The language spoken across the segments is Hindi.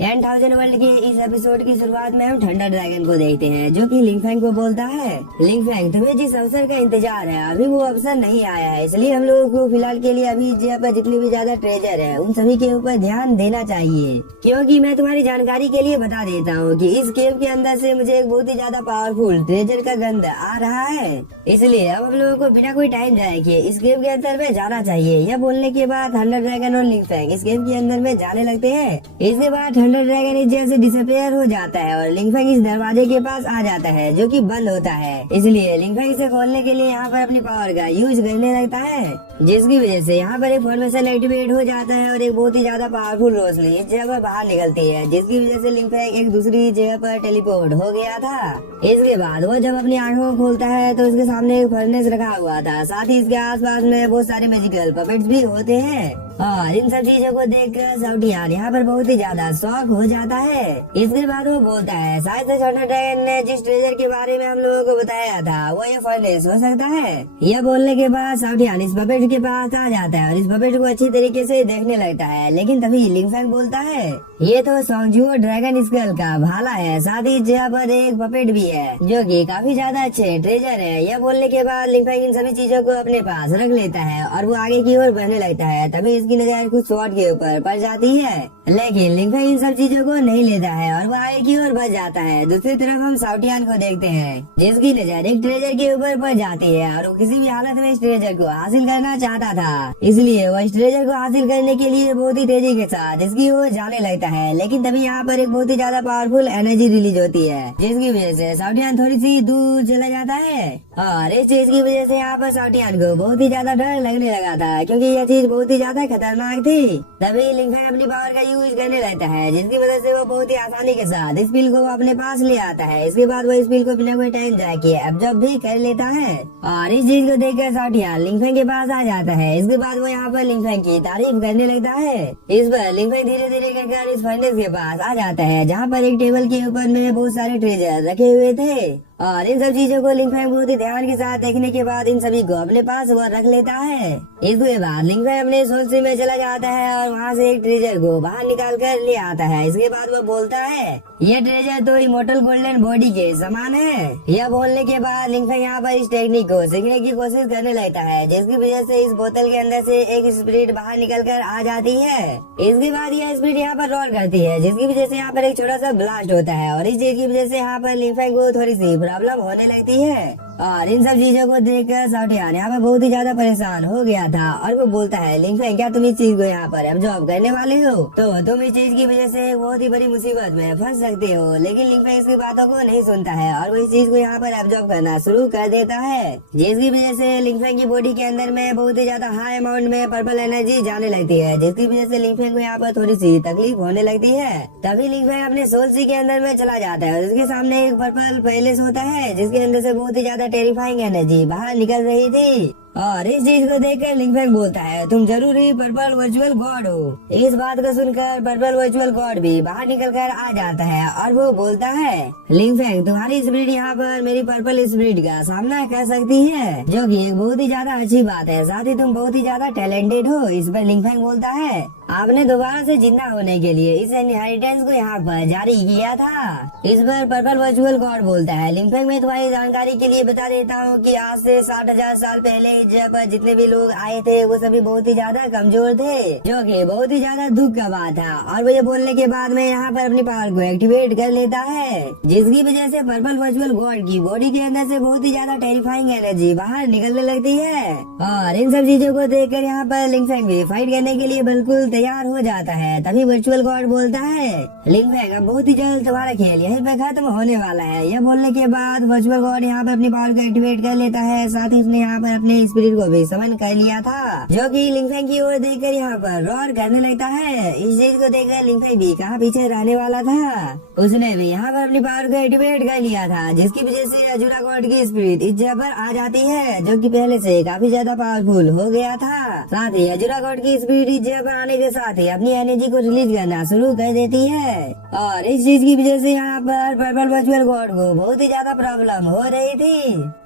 10,000 वर्ल्ड के इस एपिसोड की शुरुआत में हम थंडर ड्रैगन को देखते हैं, जो कि लिंगफैंग को बोलता है, लिंगफैंग तुम्हें जिस अवसर का इंतजार है अभी वो अवसर नहीं आया है, इसलिए हम लोगों को फिलहाल के लिए अभी जहाँ पर जितनी भी ज्यादा ट्रेजर है उन सभी के ऊपर ध्यान देना चाहिए। क्योंकि मैं तुम्हारी जानकारी के लिए बता देता हूँ कि इस केव के अंदर से मुझे एक बहुत ही ज्यादा पावरफुल ट्रेजर का गंध आ रहा है, इसलिए अब हम लोगों को बिना कोई टाइम जाए किए इस केव के अंदर में जाना चाहिए। यह बोलने के बाद थंडर ड्रैगन और लिंगफैंग इस केव के अंदर में जाने लगते हैं। इसके बाद थंडर ड्रैगन इस जगह से डिसअपियर हो जाता है और लिंगफैंग इस दरवाजे के पास आ जाता है, जो कि बंद होता है। इसलिए लिंगफैंग इसे खोलने के लिए यहाँ पर अपनी पावर का यूज करने लगता है, जिसकी वजह से यहाँ पर एक फॉर्मेशन एक्टिवेट हो जाता है और एक बहुत ही ज्यादा पावरफुल रोशनी इस जगह पर बाहर निकलती है, जिसकी वजह से लिंगफैंग एक दूसरी जगह पर टेलीपोर्ट हो गया था। इसके बाद वो जब अपनी आंखों को खोलता है तो उसके सामने एक फर्नेस रखा हुआ था, साथ ही इसके आसपास में बहुत सारे मैजिकल पपेट्स भी होते हैं। और इन सब चीजों को देखकर साउटियान यहाँ पर बहुत ही ज्यादा शॉक हो जाता है। इसके बाद वो बोलता है, शायद से थंडर ड्रैगन ने जिस ट्रेजर के बारे में हम लोगों को बताया था वो ये फर्नेस हो सकता है। यह बोलने के बाद साउटियान इस पपेट के पास आ जाता है और इस पपेट को अच्छी तरीके से देखने लगता है, लेकिन तभी लिंगफैंग बोलता है, ये तो सोंगजुओ ड्रैगन स्कल का भाला है, साथ ही जहाँ पर एक पपेट भी है जो कि काफी ज्यादा अच्छे ट्रेजर है। यह बोलने के बाद लिंगफैंग इन सभी चीजों को अपने पास रख लेता है और वो आगे की ओर बढ़ने लगता है। तभी इसकी नजर कुछ स्वॉर्ड के ऊपर पड़ जाती है, लेकिन लिंगफैंग इन सब चीजों को नहीं लेता है और वो आगे की ओर बढ़ जाता है। दूसरी तरफ हम साउटियान को देखते हैं, जिसकी नजर एक ट्रेजर के ऊपर पड़ जाती है और वो किसी भी हालत में इस ट्रेजर को हासिल करना चाहता था, इसलिए वो इस ट्रेजर को हासिल करने के लिए बहुत ही तेजी के साथ इसकी ओर जाने लगता है। लेकिन तभी यहाँ पर एक बहुत ही ज्यादा पावरफुल एनर्जी रिलीज होती है, जिसकी वजह से साउटियान थोड़ी सी दूर चला जाता है और इस चीज की वजह से यहाँ पर साउटियान को बहुत ही ज्यादा डर लगने लगा था, क्योंकि यह चीज बहुत ही ज्यादा खतरनाक थी। तभी लिंगफैंग अपनी पावर का यूज करने लगता है, जिसकी वजह से वो बहुत ही आसानी के साथ इस पिल को अपने पास ले आता है। इसके बाद वो इस पिल को बिना कोई टाइम जाए किए एब्जॉर्ब भी कर लेता है और इस चीज को देखकर साउटियान लिंगफैंग के पास आ जाता है। इसके बाद वो यहाँ पर लिंगफैंग की तारीफ करने लगता है। इस पर लिंगफैंग धीरे धीरे कर इस फर्नेस के पास आ जाता है, जहाँ पर एक टेबल के ऊपर में बहुत सारे ट्रेजर रखे हुए थे और इन सब चीजों को लिंगफैंग बहुत ही ध्यान के साथ देखने के बाद इन सभी को अपने पास वो रख लेता है। इसके बाद लिंगफैंग अपने सोल्सी में चला जाता है और वहाँ से एक ट्रेजर को बाहर निकाल कर ले आता है। इसके बाद वो बोलता है, ये ट्रेजर तो इमोर्टल गोल्डन बॉडी के समान है। यह बोलने के बाद लिंगफैंग यहाँ पर इस टेक्निक को सीखने की कोशिश करने लगता है, जिसकी वजह से इस बोतल के अंदर से एक स्पिरिट बाहर निकल कर आ जाती है। इसके बाद यह स्पिरिट यहाँ पर रोल करती है, जिसकी वजह से यहाँ पर एक छोटा सा ब्लास्ट होता है और इस चीज की वजह से यहाँ पर लिंगफैंग को थोड़ी सी प्रॉब्लम होने लगती है। और इन सब चीजों को देखकर साउटियान यहाँ पर बहुत ही ज्यादा परेशान हो गया था और वो बोलता है, लिंगफैंग क्या तुम इस चीज को यहाँ पर एब्जॉर्ब करने वाले हो? तो तुम इस चीज की वजह से बहुत ही बड़ी मुसीबत में फंस सकते हो। लेकिन लिंगफैंग इसकी बातों को नहीं सुनता है और वो इस चीज को यहाँ पर एब्जॉर्ब करना शुरू कर देता है, जिसकी वजह से लिंगफैंग की बॉडी के अंदर में बहुत ही ज्यादा हाई अमाउंट में पर्पल एनर्जी जाने लगती है, जिसकी वजह से लिंगफैंग को यहाँ पर थोड़ी सी तकलीफ होने लगती है। तभी लिंगफैंग अपने सोल्सी के अंदर में चला जाता है और उसके सामने एक पर्पल पैलेस होता है, जिसके अंदर से बहुत ही ज्यादा टेरिफाइंग एनर्जी बाहर निकल रही थी। और इस चीज को देखकर लिंगफैंग बोलता है, तुम जरूर ही पर्पल वर्चुअल गॉड हो। इस बात को सुनकर पर्पल वर्चुअल गॉड भी बाहर निकल कर आ जाता है और वो बोलता है, लिंगफैंग तुम्हारी स्पिरिट यहाँ पर मेरी पर्पल स्पिरिट का सामना कर सकती है, जो कि एक बहुत ही ज्यादा अच्छी बात है, साथ ही तुम बहुत ही ज्यादा टैलेंटेड हो। इस पर लिंगफैंग बोलता है, आपने दोबारा से जिंदा होने के लिए इस इनहेरिटेंस को यहाँ पर जारी किया था। इस पर पर्पल वर्चुअल गॉड बोलता है, लिंगफैंग मैं तुम्हारी जानकारी के लिए बता देता हूँ कि आज से 60,000 साल पहले जब जितने भी लोग आए थे वो सभी बहुत ही ज्यादा कमजोर थे, जो कि बहुत ही ज्यादा दुख का बात था। और वो ये बोलने के बाद में यहाँ पर अपनी पावर को एक्टिवेट कर लेता है, जिसकी वजह से पर्पल वर्चुअल गॉड की बॉडी के अंदर से बहुत ही ज्यादा टेरिफाइंग एनर्जी बाहर निकलने लगती है। और इन सब चीजों को देखकर यहाँ पर लिंगफैंग भी फाइट करने के लिए बिल्कुल तैयार हो जाता है। तभी वर्चुअल गॉड बोलता है, लिंगफैंग अब बहुत ही जल्द तुम्हारा खेल यहीं पे खत्म होने वाला है। यह बोलने के बाद वर्चुअल गॉड यहाँ पर अपनी पावर को एक्टिवेट कर लेता है, साथ ही उसने यहाँ पर अपने स्पिरिट को भी समन कर लिया था, जो कि लिंगफैंग की ओर देखकर यहाँ पर रोर करने लगता है। इस चीज को देखकर लिंगफैंग भी कहाँ पीछे रहने वाला था, उसने भी यहाँ पर अपनी पावर को एक्टिवेट कर लिया था, जिसकी वजह से अजुरा गॉड की स्पिरिट इस जगह पर आ जाती है, जो कि पहले से काफी ज्यादा पावरफुल हो गया था। साथ ही अजुरा गॉड की स्पिरिट इस जगह पर आने के साथ ही अपनी एनर्जी को रिलीज करना शुरू कर देती है और इस चीज की वजह से यहाँ पर पर्पल वर्चुअल गॉड को बहुत ही ज्यादा प्रॉब्लम हो रही थी।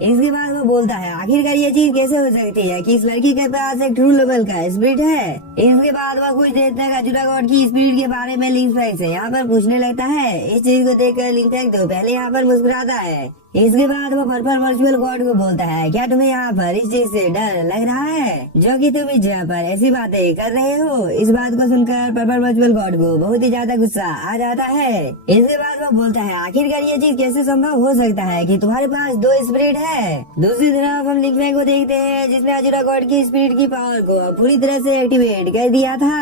इसके बाद वो बोलता है, आखिरकार ये चीज कैसे कैसे हो सकती है कि इस लड़की के पास एक ट्रू लेवल का स्पिरिट है। इसके बाद वह कुछ देर तक अजूरा गॉड की स्पिरिट के बारे में लिंकफैंग से यहाँ पर पूछने लगता है। इस चीज को देखकर लिंकफैंग तो पहले यहाँ पर मुस्कुराता है। इसके बाद वो पर्पल वर्चुअल गॉड को बोलता है, क्या तुम्हें यहाँ पर इस चीज से डर लग रहा है जो कि तुम इस जगह पर ऐसी बातें कर रहे हो। इस बात को सुनकर पर्पल वर्चुअल गॉड को बहुत ही ज्यादा गुस्सा आ जाता है। इसके बाद वो बोलता है, आखिरकार ये चीज कैसे संभव हो सकता है कि तुम्हारे पास 2 स्पिरिट है। दूसरी तरफ हम लिंकफैंग को देखते हैं जिसने अजूरा गॉड की स्पिरिट की पावर को पूरी तरह से एक्टिवेट कर दिया था,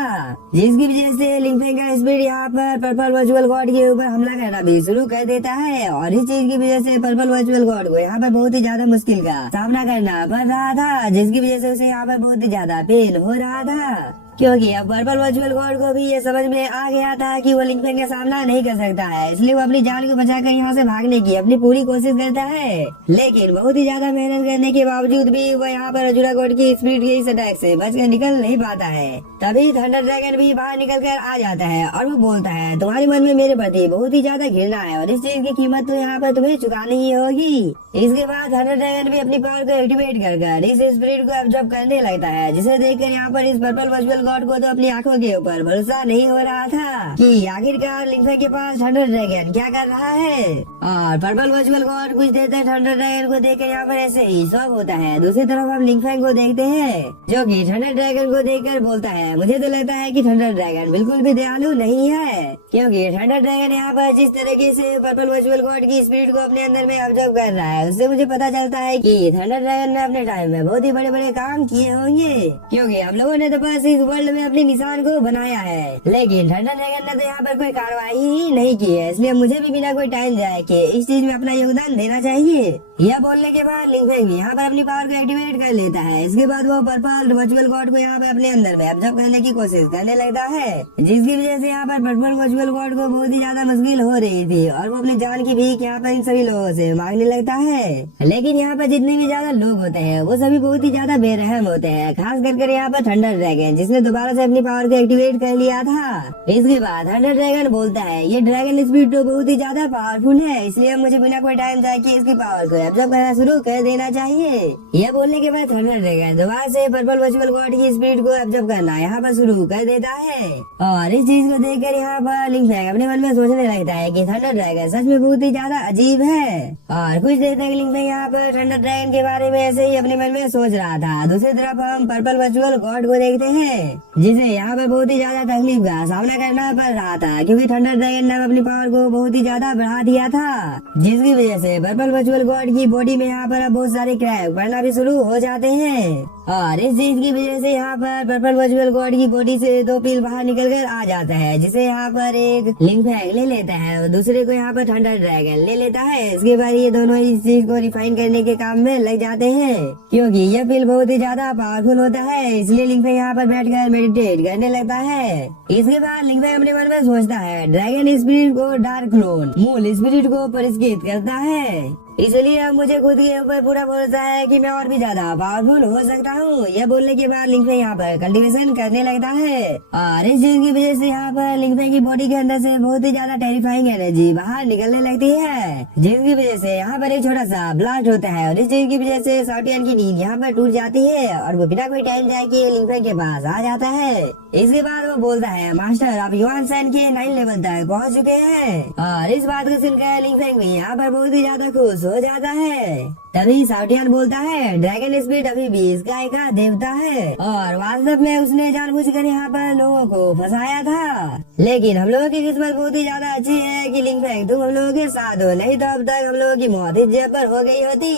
जिसकी वजह से लिंकफैंग का स्पिरिट यहाँ पर पर्पल वर्चुअल गॉड के ऊपर हमला करना भी शुरू कर देता है। और इस चीज की वजह से पर्पल वर्चुअल गॉड को यहाँ पर बहुत ही ज्यादा मुश्किल का सामना करना पड़ रहा था, जिसकी वजह से उसे यहाँ पर बहुत ही ज्यादा पेन हो रहा था, क्योंकि अब पर्पल वर्चुअल गॉड को भी ये समझ में आ गया था कि वो लिंकफैंग का सामना नहीं कर सकता है। इसलिए वो अपनी जान को बचाकर यहाँ से भागने की अपनी पूरी कोशिश करता है, लेकिन बहुत ही ज्यादा मेहनत करने के बावजूद भी वो यहाँ पर अजूरा गॉड की स्पीड के इस अटैक से बचकर निकल नहीं पाता है। तभी थंडर ड्रैगन भी बाहर निकल कर आ जाता है और वो बोलता है, तुम्हारे मन में मेरे प्रति बहुत ही ज्यादा घृणा है और इस चीज की कीमत तो यहाँ पर तुम्हें चुकानी ही होगी। इसके बाद थंडर ड्रैगन भी अपनी पावर को एक्टिवेट कर इस स्पिरिट को ऑब्जर्व करने लगता है, जिसे देखकर यहाँ पर इस पर्पल वर्चुअल गॉड को तो अपनी आंखों के ऊपर भरोसा नहीं हो रहा था कि आखिरकार लिंकफैंग के पास थंडर ड्रैगन क्या कर रहा है। और पर्पल वर्चुअल गॉड कुछ देर तक थंडर ड्रैगन को देखकर यहाँ पर ऐसे ही शॉक होता है। दूसरी तरफ हम लिंकफैंग को देखते हैं जो कि थंडर ड्रैगन को देखकर बोलता है, मुझे तो लगता है कि थंडर ड्रैगन बिल्कुल भी दयालु नहीं है, क्योंकि थंडर ड्रैगन यहाँ पर जिस तरीके से पर्पल वर्चुअल गॉड की स्पिरिट को अपने अंदर में ऑब्जर्व कर रहा है, उससे मुझे पता चलता है कि थंडर ड्रैगन ने अपने टाइम में बहुत ही बड़े बड़े काम किए होंगे, क्योंकि हम लोगों ने तो बस इस वर्ल्ड में अपनी निशान को बनाया है, लेकिन थंडर ड्रैगन ने तो यहाँ पर कोई कार्रवाई ही नहीं की है। इसलिए मुझे भी बिना कोई टाइम जाए के इस चीज में अपना योगदान देना चाहिए। यह बोलने के बाद लिंकफैंग यहाँ पर अपनी पावर को एक्टिवेट कर लेता है। इसके बाद वो पर्पल वर्चुअल गॉड को यहाँ पे अपने अंदर में ऑब्जर्व करने की कोशिश करने लगता है, जिसकी वजह से यहाँ पर पर्पल वर्चुअल गॉड को बहुत ही ज्यादा मुश्किल हो रही थी और वो अपनी जान की भीख यहाँ पर इन सभी लोगों से मांगने लगता है। लेकिन यहाँ पर जितने भी ज्यादा लोग होते हैं वो सभी बहुत ही ज्यादा बेरहम होते हैं, खास करके यहाँ पर थंडर ड्रैगन जिसने दोबारा से अपनी पावर को एक्टिवेट कर लिया था। इसके बाद थंडर ड्रैगन बोलता है, ये ड्रैगन स्पीड तो बहुत ही ज्यादा पावरफुल है, इसलिए मुझे बिना कोई टाइम जाए के इसकी पावर को ऑब्जर्व करना शुरू कर देना चाहिए। यह बोलने के बाद थंडर ड्रैगन दोबारा से पर्पल वर्चुअल गॉड की स्पीड को ऑब्जर्व करना यहाँ पर शुरू कर देता है। और इस चीज को देखकर यहाँ पर लिंकफैंग अपने मन में सोचने लगता है कि थंडर ड्रैगन सच में बहुत ही ज्यादा अजीब है। और कुछ देर तक लिंकफैंग यहाँ पर थंडर ड्रैगन के बारे में ऐसे ही अपने मन में सोच रहा था। दूसरी तरफ हम पर्पल वर्चुअल गॉड को देखते हैं जिसे यहाँ पर बहुत ही ज्यादा तकलीफ का सामना करना पड़ रहा था, क्योंकि थंडर ड्रैगन ने अपनी पावर को बहुत ही ज्यादा बढ़ा दिया था, जिसकी वजह से पर्पल वर्चुअल गॉड की बॉडी में यहाँ पर बहुत सारे क्रैक पड़ना भी शुरू हो जाते हैं। और इस चीज की वजह से यहाँ पर पर्पल वर्चुअल गॉड की बॉडी से 2 पील बाहर निकल कर आ जाता है, जिसे यहाँ पर एक लिंकफैंग ले लेता है और दूसरे को यहाँ पर थंडर ड्रैगन ले लेता है। इसके बाद ये दोनों इस चीज को रिफाइन करने के काम में लग जाते हैं, क्योंकि यह पील बहुत ही ज्यादा पावरफुल होता है। इसलिए लिंकफैंग यहाँ पर बैठकर मेडिटेट करने लगता है। इसके बाद लिंकफैंग अपने मन में सोचता है, ड्रैगन स्पिरिट को डार्क क्लोन मूल स्पिरिट को पुरस्कृत करता है, इसलिए अब मुझे खुद के ऊपर पूरा भरोसा है कि मैं और भी ज्यादा पावरफुल हो सकता हूँ। यह बोलने के बाद लिंकफैंग यहाँ पर कल्टीवेशन करने लगता है और इस चीज की वजह से यहाँ पर लिंकफैंग की बॉडी के अंदर से बहुत ही ज्यादा टेरिफाइंग एनर्जी बाहर निकलने लगती है, जिसकी वजह से यहाँ पर एक छोटा सा ब्लास्ट होता है और इस चीज की वजह से शॉर्टियन की नींद यहाँ पर टूट जाती है और वो बिना कोई टाइम जाए के लिंकफैंग के पास आ जाता है। इसके बाद वो बोलता है, मास्टर आप युवान सैन के 9 लेवल तक पहुँच चुके हैं। और इस बात को सुनकर लिंकफैंग भी यहाँ पर बहुत ही ज्यादा खुश हो जाता है। तभी शॉर्टियन बोलता है, ड्रैगन स्पिरिट अभी भी इस गाय का देवता है और वास्तव में उसने जानबूझकर यहाँ पर लोगों को फंसाया था, लेकिन हम लोगों की किस्मत बहुत ही ज्यादा अच्छी है कि लिंकफैंग तुम हम लोगों के साथ हो, नहीं तो अब तक हम लोगों की मौत इस जगह पर हो गई होती।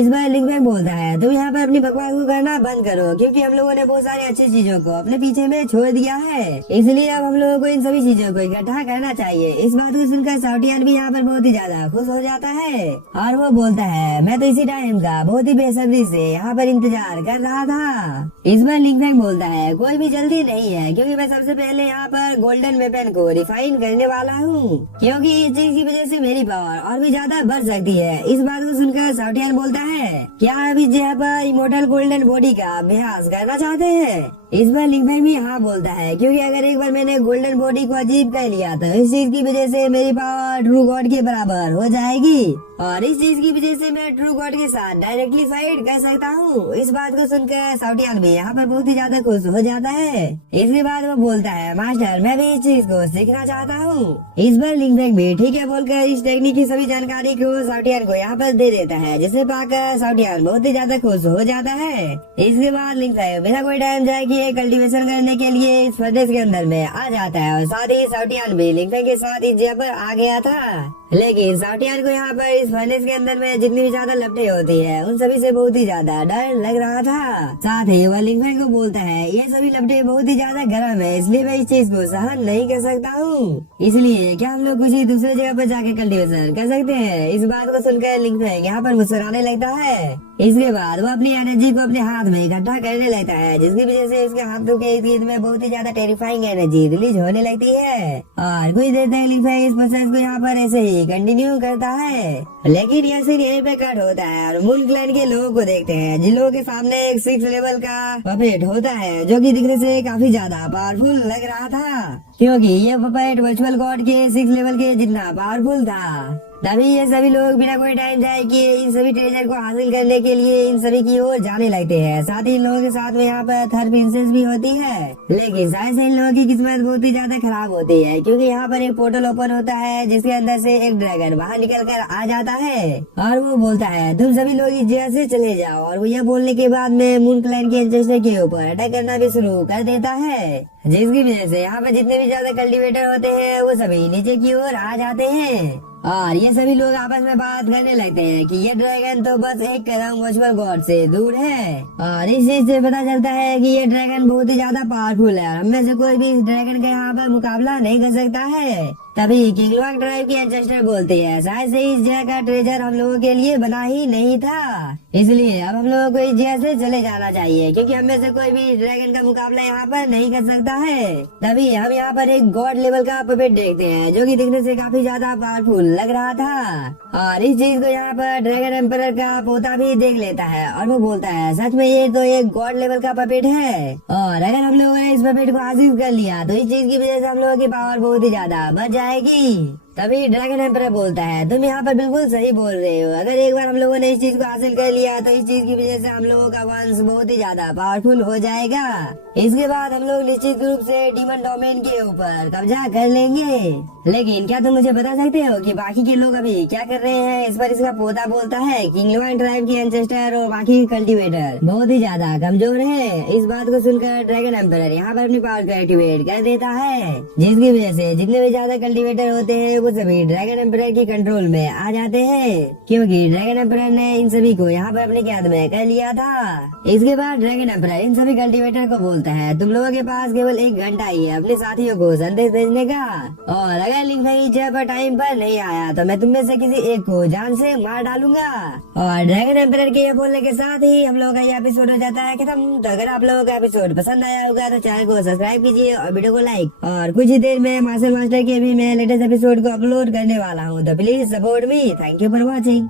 इस बार लिंकफैंग बोलता है, तुम यहाँ पर अपनी बकवास को करना बंद करो, क्योंकि हम लोगों ने बहुत सारी अच्छी चीजों को अपने पीछे में छोड़ दिया है, इसलिए अब हम लोगों को इन सभी चीजों को इकट्ठा करना चाहिए। इस बात को सुनकर शॉर्टियन भी यहाँ पर बहुत ही ज्यादा खुश हो जाता है और वो बोलता है, मैं तो इसी टाइम का बहुत ही बेसब्री से यहाँ पर इंतजार कर रहा था। इस बार लिंकफैंग बोलता है, कोई भी जल्दी नहीं है, क्योंकि मैं सबसे पहले यहाँ पर गोल्डन वेपन को रिफाइन करने वाला हूँ, क्योंकि इस चीज की वजह से मेरी पावर और भी ज्यादा बढ़ सकती है। इस बात को सुनकर शॉर्टियन बोलता है, क्या आप इस जगह पर इमोर्टल गोल्डन बॉडी का अभ्यास करना चाहते हैं? इस बार लिंगफैंग भी हाँ बोलता है, क्योंकि अगर एक बार मैंने गोल्डन बॉडी को अजीब कर लिया तो इस चीज की वजह से मेरी पावर ट्रू गॉड के बराबर हो जाएगी, और इस चीज की वजह से मैं ट्रू गॉड के साथ डायरेक्टली फाइट कर सकता हूँ। इस बात को सुनकर साउटियान भी यहाँ पर बहुत ही ज्यादा खुश हो जाता है। इसके बाद वो बोलता है, मास्टर मैं भी इस चीज को सीखना चाहता हूँ। इस बार लिंगफैंग भी ठीक है बोलकर इस टेक्निक की सभी जानकारी को साउटियान को यहाँ पर दे देता है, जिसे पाकर साउटियान बहुत ही ज्यादा खुश हो जाता है। इसके बाद लिंगफैंग बिना कोई टाइम जाए कि कल्टीवेशन करने के लिए इस फर्नेस के अंदर में आ जाता है, और साथ ही साउटियान भी लिंगफैंग के साथ इस जगह पर आ गया था। लेकिन साउटियान को यहाँ पर इस फर्नेस के अंदर में जितनी भी ज्यादा लपटें होती है उन सभी से बहुत ही ज्यादा डर लग रहा था। साथ ही वह लिंगफैंग को बोलता है, ये सभी लपटें बहुत ही ज्यादा गर्म है, इसलिए मैं इस चीज को सहन नहीं कर सकता हूँ, इसलिए क्या हम लोग किसी दूसरे जगह पर जाके कल्टीवेशन कर सकते हैं। इस बात को सुनकर लिंगफैंग यहाँ पर मुस्कुराने लगता है। इसके बाद वो अपनी एनर्जी को अपने हाथ में इकट्ठा करने लगता है, जिसकी वजह से इसके हाथों के इर्द में बहुत ही ज्यादा टेरिफाइंग एनर्जी रिलीज होने लगती है। और कुछ देर तक लिंगफैंग इस प्रोसेस को यहाँ पर ऐसे ही कंटिन्यू करता है। लेकिन यह सीन यहीं पे कट होता है और मून क्लैन के लोगों को देखते हैं, जिन लोगों के सामने एक 6 लेवल का पपेट होता है, जो कि दिखने से काफी ज्यादा पावरफुल लग रहा था, क्योंकि ये पपेट वर्चुअल गॉड के 6 लेवल के जितना पावरफुल था। तभी ये सभी लोग बिना कोई टाइम जाए कि इन सभी ट्रेजर को हासिल करने के लिए इन सभी की ओर जाने लगते हैं। साथ ही इन लोगों के साथ में यहाँ पर थर्ड प्रिंसेस भी होती है, लेकिन शायद से इन लोगों की किस्मत बहुत ही ज्यादा खराब होती है, क्योंकि यहाँ पर एक पोर्टल ओपन होता है जिसके अंदर से एक ड्रैगन बाहर निकल कर आ जाता है, और वो बोलता है तुम सभी लोग इस जगह से चले जाओ, और वो यह बोलने के बाद में मून क्लैन के एंसेस्टर के ऊपर अटैक करना भी शुरू कर देता है, जिसकी वजह से यहाँ पर जितने भी ज्यादा कल्टीवेटर होते हैं वो सभी नीचे की ओर आ जाते हैं। और ये सभी लोग आपस में बात करने लगते हैं कि ये ड्रैगन तो बस एक कदम वर्चुअल गॉड से दूर है, और इस चीज से पता चलता है कि ये ड्रैगन बहुत ही ज्यादा पावरफुल है और हम में से कोई भी इस ड्रैगन का यहाँ पर मुकाबला नहीं कर सकता है। तभी किंग लुआंग ट्राइब की एंसेस्टर बोलती है, शायद से इस जगह का ट्रेजर हम लोगों के लिए बना ही नहीं था, इसलिए अब हम लोगों को इस जगह से चले जाना चाहिए, क्योंकि हम में से कोई भी ड्रैगन का मुकाबला यहाँ पर नहीं कर सकता है। तभी हम यहाँ पर एक गॉड लेवल का पपेट देखते हैं, जो कि दिखने से काफी ज्यादा पावरफुल लग रहा था, और इस चीज को यहाँ पर ड्रैगन एम्परर का पोता भी देख लेता है, और वो बोलता है सच में ये तो एक गॉड लेवल का पपेट है, और अगर हम लोगों ने इस पपेट को हासिल कर लिया तो इस चीज की वजह से हम लोगों की पावर बहुत ही ज्यादा बढ़ जाएगी। तभी ड्रैगन एम्परर बोलता है, तुम यहाँ पर बिल्कुल सही बोल रहे हो, अगर एक बार हम लोगों ने इस चीज को हासिल कर लिया तो इस चीज की वजह से हम लोगों का वंश बहुत ही ज्यादा पावरफुल हो जाएगा। इसके बाद हम लोग निश्चित रूप से डीमन डोमेन के ऊपर कब्जा कर लेंगे। लेकिन क्या तुम मुझे बता सकते हो कि बाकी के लोग अभी क्या कर रहे हैं? इस पर इसका पोता बोलता है, किंग लुआंग ट्राइब की एंसेस्टर और बाकी कल्टीवेटर बहुत ही ज्यादा कमजोर है। इस बात को सुनकर ड्रैगन एम्परर यहाँ पर अपनी पावर को एक्टिवेट कर देता है, जिसकी वजह से जितने भी ज्यादा कल्टीवेटर होते हैं वो सभी ड्रैगन एम्परर की कंट्रोल में आ जाते हैं, क्योंकि ड्रैगन एम्परर ने इन सभी को यहाँ पर अपने कैद में कर लिया था। इसके बाद ड्रैगन एम्परर इन सभी कल्टीवेटर को बोलता है, तुम लोगों के पास केवल 1 घंटा ही है अपने साथियों को संदेश भेजने का, और अगर लिंगफैंग जगह पर टाइम पर नहीं आया तो मैं तुम में से किसी एक को जान से मार डालूंगा। और ड्रैगन एम्परर के ये बोलने के साथ ही हम लोगों का ये एपिसोड हो जाता है खत्म। तो अगर आप लोगों का एपिसोड पसंद आया होगा तो चैनल को सब्सक्राइब कीजिए और वीडियो को लाइक, और कुछ ही देर में मार्शल मास्टर के भी मैं लेटेस्ट एपिसोड को अपलोड करने वाला हूँ, तो please support me. Thank you for watching.